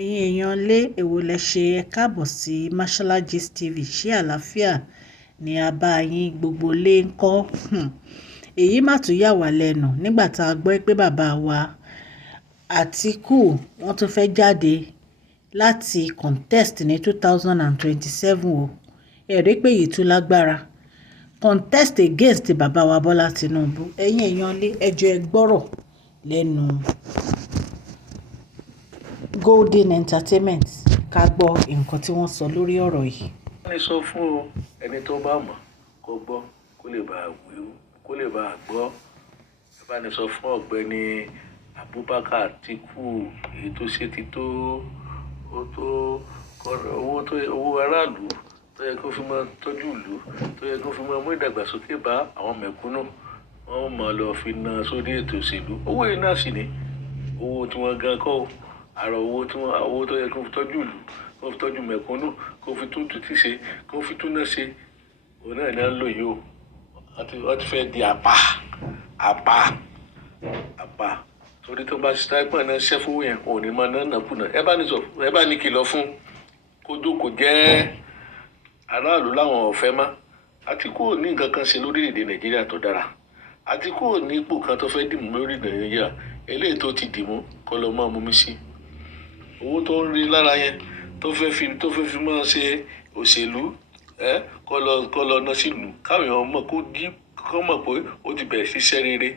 ẹ̀yin èèyàn lé èwo lẹ ṣe ẹ káàbọ̀ sí Mashola Gist TV. Ṣé àlàáfíà ni a bá yín? Gbogbo lé ń kọ́. Èyí mà tún yà wá lẹ́nu nígbà tá a gbọ́ pé bàbá wa Àtíkù wọ́n tún fẹ́ jáde láti contest ní 2027 o. Ẹ̀rí pé èyí tún lágbára contest against bàbá wa Bọ́lá Tinubu. Ẹ̀yin èèyàn lé ẹjọ́ ẹ gbọ́rọ̀ lẹ́nu Golden Entertainment ká gbọ́ nǹkan tí wọ́n sọ lórí ọ̀rọ̀ yìí. wọ́n ní sọ fún ẹni tó bá mọ̀ kó gbọ́ kó lè bá gbọ́. ẹ bá ní sọ fún Ọ̀gbẹ́ni Abubakar Àtíkù èyí tó ṣe ti tó owó aráàlú tó yẹ kó fi máa tọ́jú ìlú tó yẹ kó fi máa mú ìdàgbàsókè bá àwọn mẹ̀kúnnù wọ́n máa lọ fi ná sórí ètò òṣèlú. owó yìí náà sì ni owó tí wọ́n gan kọ́ àrò owó tó yẹ kó fi tọ́jú ìlú kó fi tọ́jú mẹ̀kúnnù kó fi tún títí ṣe kó fi tún náà ṣe òun náà ní à ń lò yìí o. wọ́n ti fẹ́ di àpá torí tó bá ṣe táìpọ̀ náà ṣẹ́ fún yẹn òun ní máa ná nàkúnà. ẹ bá ní kìlọ̀ fún kójú kò jẹ́ aráàlú láwọn ọ̀fẹ́ má. Àtíkù ò ní nǹkan kan ṣe lórílẹ̀‐èdè Nàìjíríà tó dára. Àtíkù ò ní ipò kan tó fẹ́ dìmú lórílẹ̀‐èdè Nàìjíríà eléyìí tó ti dìmú kọ́ lọ mọ́ mumi sí. owó tó ń rí lára yẹn tó fẹ́ fi máa ṣe òṣèlú kọ́ lọ ná sílùú káwọn èèyàn mọ̀ kó mọ̀ pé ó ti bẹ̀rẹ̀ ṣiṣẹ́ rere.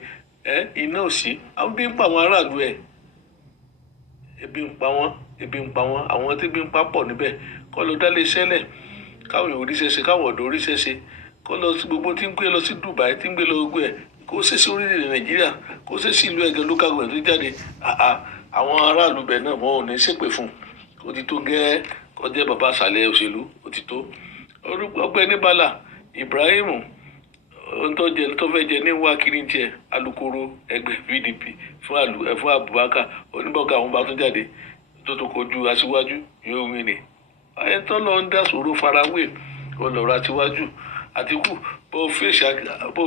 iná ò sí àwọn bí ń pa àwọn aráàlú ebi ń pa wọ́n àwọn tí bí ń pa pọ̀ níbẹ̀ kọ́ lọ dá lé iṣẹ́ lẹ̀ káwọn èèyàn oríṣẹ́ ṣe káwọn ọ̀dọ́ oríṣẹ́ ṣe kọ́ lọ sí gbogbo tí ń gbé lọ sí Dubai tí ń gbé lọ gbogbo kó ṣe sí orílẹ̀-èdè Nàìjíríà kó ṣe sí ìlú ẹ̀gẹ́ local government tó jáde. àwọn aráàlú bẹ̀ náà wọn ò ní ṣépè fún ó ti tó gẹ́ kọjá bàbá àṣàlẹ̀ òṣèlú ó ti tó. Ọ̀gbẹ́ni Bala Ibrahim tó fẹ́ jẹ ní wákìrì tiẹ̀ alukoro ẹgbẹ́ PDP fún Abubakar oníbọ̀gá àwọn bá tún jáde tó kojú aṣíwájú yóò wí ni. ayé tó lọ ń dá sòrò farawé ọlọ́rọ̀ aṣíwájú Àtíkù bó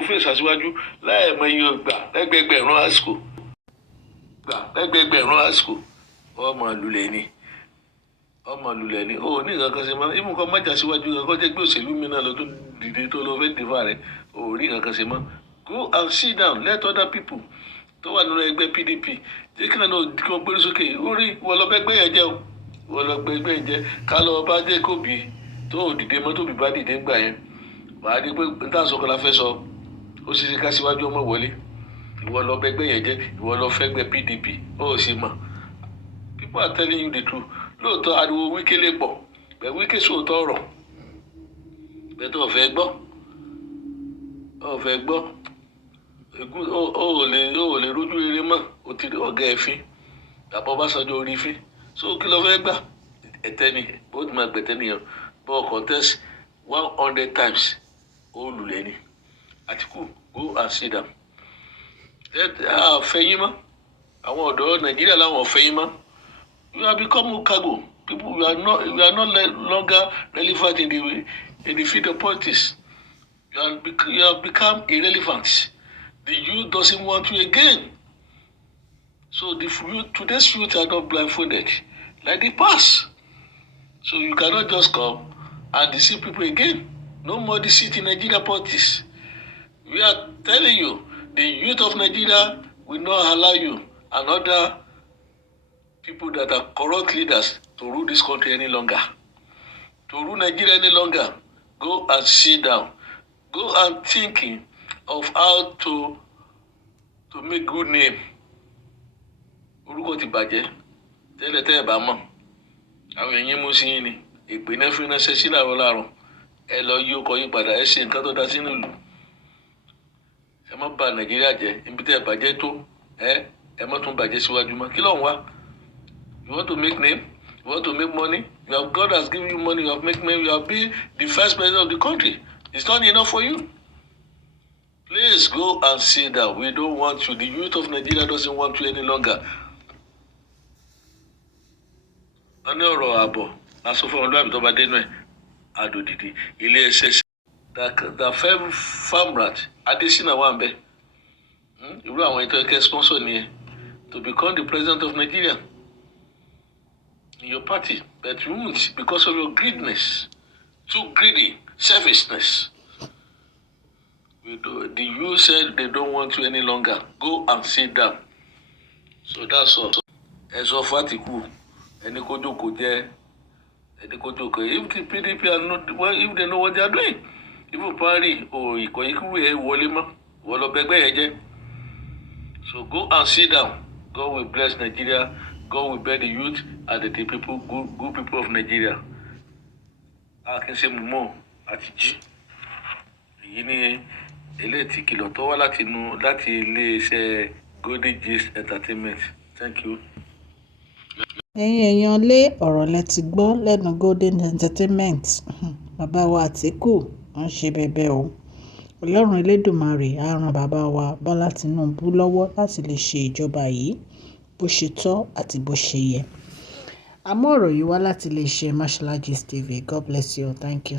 fèsì aṣíwájú láìmọ iye gbà lẹ́gbẹ̀gbẹ̀rún àsìkò ọmọ lulẹ̀ ni ó ní nǹkan kan ṣe mọ́ ibùn kan májà síwájú kan kọ́ jẹ́ gbé òṣèlú mi náà lọ tó dìde tó lọ fẹ́ dìfà rẹ̀ ó rí nǹkan kan ṣe mọ́. Go and sit down, let other people tó wà nínú ẹgbẹ́ PDP jẹ́ kí náà kí wọ́n gbórí sókè orí wọ́n lọ bẹ́gbẹ́ yẹn jẹ́ o wọ́n lọ gbẹ́gbẹ́ yẹn jẹ́ ká lọ bá jẹ́ kóbi tó dìde mọ́ tóbi bá dìde ńgbà yẹn wàá rí pé níta sọkọlá fẹ́ sọ ó ṣe ká síwájú ọmọ wọlé ìwọ lọ bẹ́gbẹ́ yẹn jẹ́ ìwọ lọ fẹ́gbẹ́ PDP ó sì mọ̀. People are telling you the truth. Lóòótọ́ ariwo Wike lè pọ̀ bẹ́ẹ̀ Wike sóòótọ́ ọ̀rọ̀ bẹ́ẹ̀ tó ọ̀fẹ́ gbọ́ ó lè rójú rere mọ́ ó ti rí ọ̀gá ẹ̀fín àbọ̀ Ọbásanjọ́ orí fín so kí ló fẹ́ gbà ẹ̀tẹ́ ni bó ti máa gbẹ̀tẹ́ nìyẹn bọ́ contest 100 times ó lulẹ̀ ni. Àtíkù go and sit down. Fẹ́yìn mọ́ àwọn ọ̀dọ́ Nàìjíríà láwọn ọ̀fẹ́yìn mọ́. You have become cargo. People, you are no longer relevant in the field of politics. You have become irrelevant. The youth doesn't want you again. So today's youth are not blindfolded like the past. So you cannot just come and deceive people again. No more deceit in Nigeria politics. We are telling you, the youth of Nigeria will not allow you and other people that are corrupt leaders to rule this country any longer, to rule Nigeria any longer. Go and sit down. Go and thinking of how to make good name. Orúkọ ti bàjẹ́ tẹ́lẹ̀ bá mọ̀ àwọn èèyàn mú sí yín ni ìpè náà fi ránṣẹ́ sí láàárọ̀ ẹ lọ yí ọkọ̀ yín padà ẹ ṣe nǹkan tó dá sínú ìlú ẹ má bà Nàìjíríà jẹ́ ibi tẹ́ ẹ bàjẹ́ tó ẹ má tún bàjẹ́ síwájú mọ́ kí ló ń wá. You want to make name? You want to make money? God has given you money. You have make money. You have been the first president of the country. It's not enough for you. Please go and sit down. We don't want you. The youth of Nigeria doesn't want you any longer. Ọ̀nà ọ̀rọ̀ àbọ̀ aṣọ fún ọlọ́àbí tó bá dénú ẹ̀ àdòdìdì ilé ẹsẹ̀ the farm rat Adesina wà ń bẹ̀. Irú àwọn ètò ẹ̀kẹ́ sponsor nìyẹn to become the president of Nigeria. in your party, but you won't because of your greediness, too greedy, selfishness. The youth said they don't want you any longer. Go and sit down. So that's all. As of Atiku, any kojoko there, any kojoko. If the PDP are not, well, if they know what they are doing, even party or so go and sit down. God will bless Nigeria. God will bear the youth and the people, good people of Nigeria. I can say more at G. Eléyìí kìlọ̀ tó wá láti iléeṣẹ́ Golden Gist Entertainment. Thank you. ẹ̀yin èèyàn lé ọ̀rọ̀ lẹ ti gbọ́ lẹ́nu Golden Entertainment. Bàbá wa Àtíkù ń ṣe bẹbẹ o. Ọlọ́run Elédùmarè á ran bàbá wa Bọ́lá Tinubu lọ́wọ́ láti lè ṣe ìjọba yìí bó ṣe tọ́ àti bó ṣe yẹ. Àmọ́ ọ̀rọ̀ yìí wá láti iléeṣẹ́ Mashola Gist TV. God bless you. Thank you.